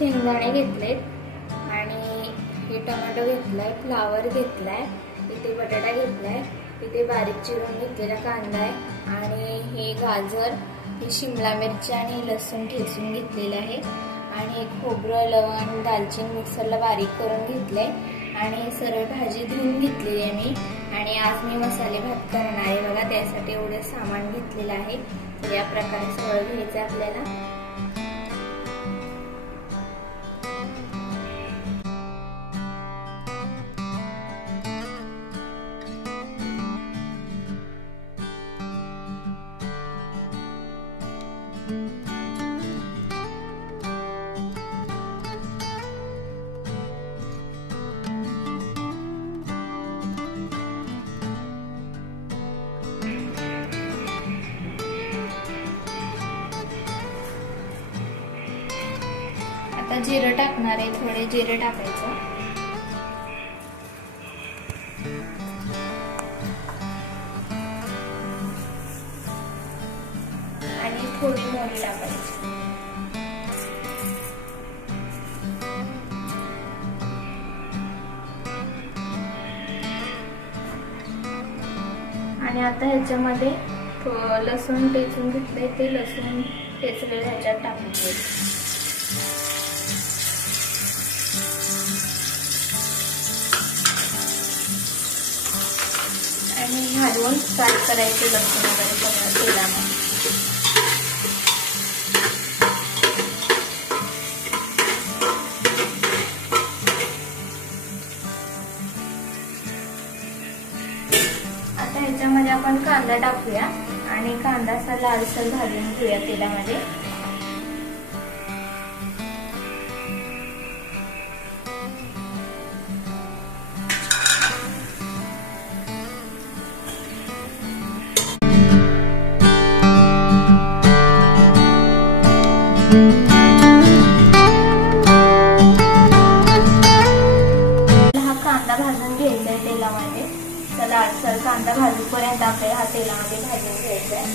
शेंगदाणे घेतलेत आणि हे टोमॅटो घेतलाय, फ्लावर घेतलाय, इथे बटाटा घेतलाय, इथे बारीक चिरून घेतलेला कांदा आहे आणि हे गाजर, हे शिमला मिरची आणि लसूण ठेचून घेतलेलं आहे आणि खोबरं, लवंग, दालचिनी मिक्सरला बारीक करून घेतले आणि सरळ भाजी धुवून घेतलेली आहे मी। आणि आज मी मसाले भात करणार आहे बघा, त्यासाठी एवढे सामान घेतलेलं आहे। तर या प्रकारे सगळं घ्यायचं आपल्याला। आता जिरं टाकणार आहे, थोडे जिरे टाकायचं आणि थोडी मोहरी टाकायची आणि आता ह्याच्यामध्ये लसूण ठेचून घेतले, ते लसूण ठेचलेलं ह्याच्यात टाकून द्यायचं आणि हलवून फ्राय करायचे लसूण वगैरे सगळं तेलामध्ये। आता ह्याच्यामध्ये आपण कांदा टाकूया आणि कांदा असा लालसर भाजून घेऊया तेलामध्ये। भाजून घ्यायचा आहे तेलामध्ये, लालसर कांदा भाजूपर्यंत आपल्याला हा तेलामध्ये भाजून घ्यायचा आहे।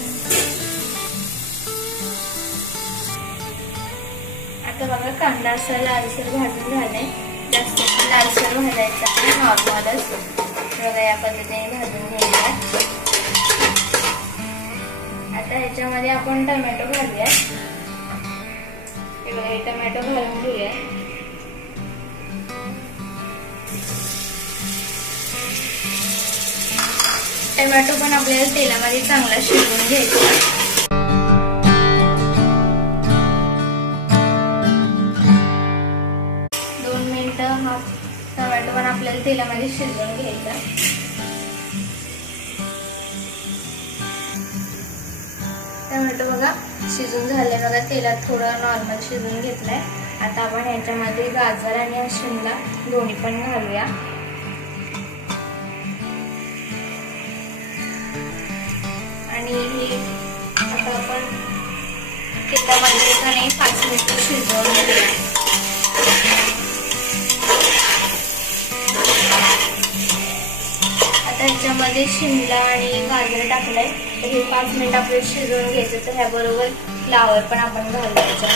आता बघा कांदा असा लालसर भाजून झालाय, जास्त लालसर भाजायचा आहे, नॉर्मलच बघा या पद्धतीने भाजून घ्यायचा। आता ह्याच्यामध्ये आपण टोमॅटो घालूया, टोमॅटो घालून घेऊया। टोमॅटो पण आपल्याला तेलामध्ये चांगला शिजवून घ्यायचा। 2 मिनिटं हा टोमॅटो पण आपल्याला तेलामध्ये शिजवून घ्यायचा। टोमॅटो बघा शिजून झाले बघा, तेलात थोडं नॉर्मल शिजवून घेतलंय। आता आपण ह्याच्यामध्ये गाजर आणि शिमला दोन्ही पण घालूया आणि आता आपण तेलामध्ये 5 मिनिटं शिजवून घेऊया। आता ह्याच्यामध्ये शिमला आणि गाजर टाकलंय, तर हे 5 मिनिट आपल्याला शिजवून घ्यायचं। तर ह्याबरोबर फ्लावर पण आपण घालायचं।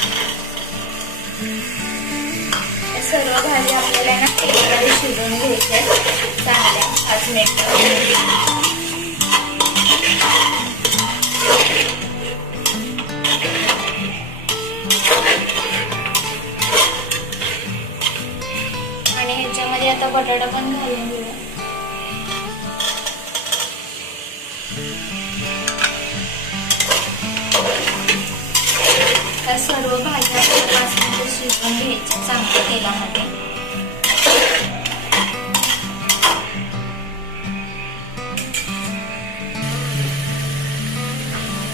सर्व भाजी आपल्याला ना तेलामध्ये शिजवून घ्यायच्या चांगल्या 5 मिनिटं। आणि ह्याच्यामध्ये आता बटाटा पण घालून घेऊया। तर सर्व भाज्या 5 मिनिटं शिजवून घ्यायच्या चांगल्या तेलामध्ये।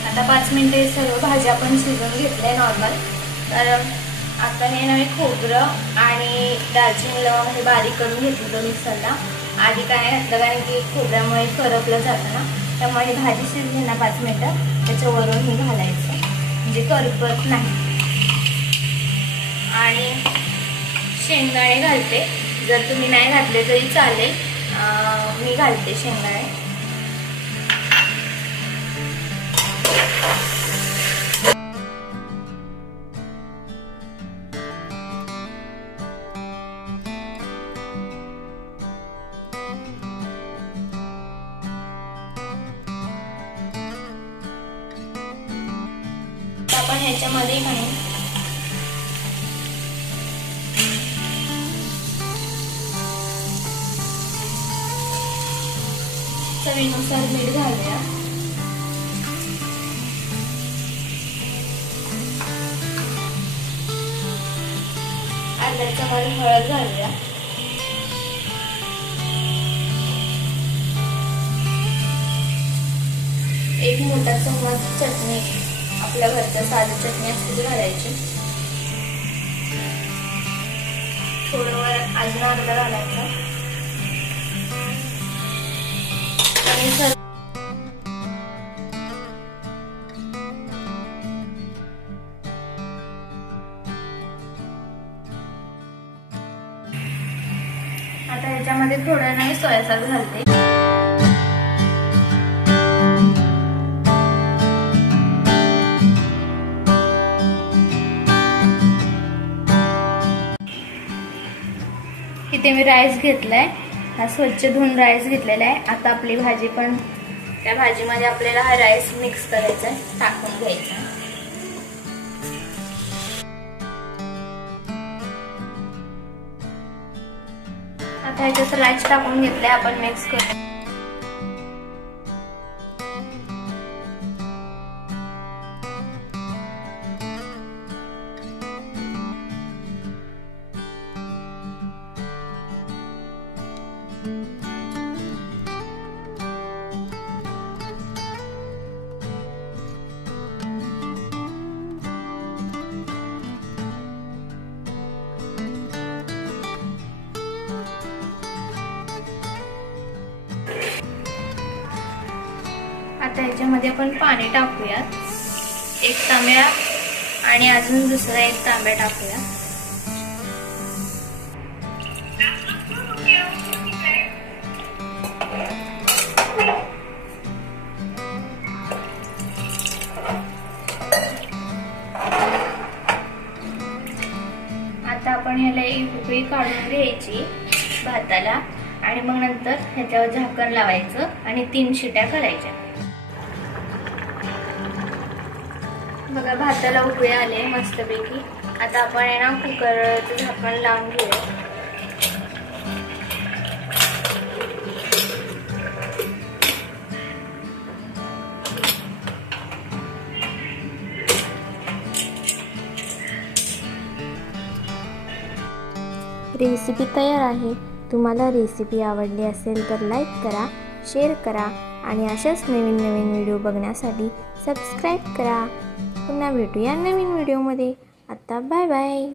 आता 5 मिनिटे सर्व भाज्या आपण शिजवून घेतल्या नॉर्मल। तर आता हे नवे खोबरं आणि दालचिनी लवंग हे बारीक करून घेतलं मिक्सरला। आधी काय घातलं कारण की खोबऱ्यामुळे करपलं जातं ना, त्यामुळे भाजी शिजली ना 5 मिनिटं त्याच्यावरून हे घालायचं म्हणजे करपत नाही। आणि शेंगदाणे घालते, जर तुम्ही नाही घातले तरी चालेल, मी घालते शेंगदाणे। आपण ह्याच्यामध्ये घालू चवीनुसार मीठ घालूया. अर्धा चमचा हळद घालूया. एक मोठा चमच चटणी, आपल्या घरच्या साधी चटणी असते ती घालायची. थोडं वर अजून अर्धा घालायचा आणि आता ह्याच्यामध्ये थोडं नाही सोया सॉस घालते. इथे मी राईस घेतलाय, हा स्वच्छ धुवून राईस घेतलेला आहे. आता आपली भाजी पण, त्या भाजीमध्ये आपल्याला हा राईस मिक्स करायचा आहे, टाकून घ्यायचा. आता ह्याच्यात राईस टाकून घेतलाय, आपण मिक्स करू. आता ह्याच्यामध्ये आपण पाणी टाकूयात, एक तांब्या आणि अजून दुसरा एक तांब्या टाकूया. आता आपण ह्याला एक उकळी काढून घ्यायची भाताला आणि मग नंतर ह्याच्यावर झाकण लावायचं आणि 3 शिट्या करायच्या. बघा भाताला उकळी आले मस्तपैकी. आता आपण आहे ना कुकरचं झाकण लावून घेऊया. रेसिपी तयार आहे. तुम्हाला रेसिपी आवडली असेल तर लाईक करा, शेअर करा आणि अशाच नवीन नवीन व्हिडिओ बघण्यासाठी सबस्क्राईब करा. पुन्हा भेटूया नवीन व्हिडिओमध्ये. आता बाय बाय.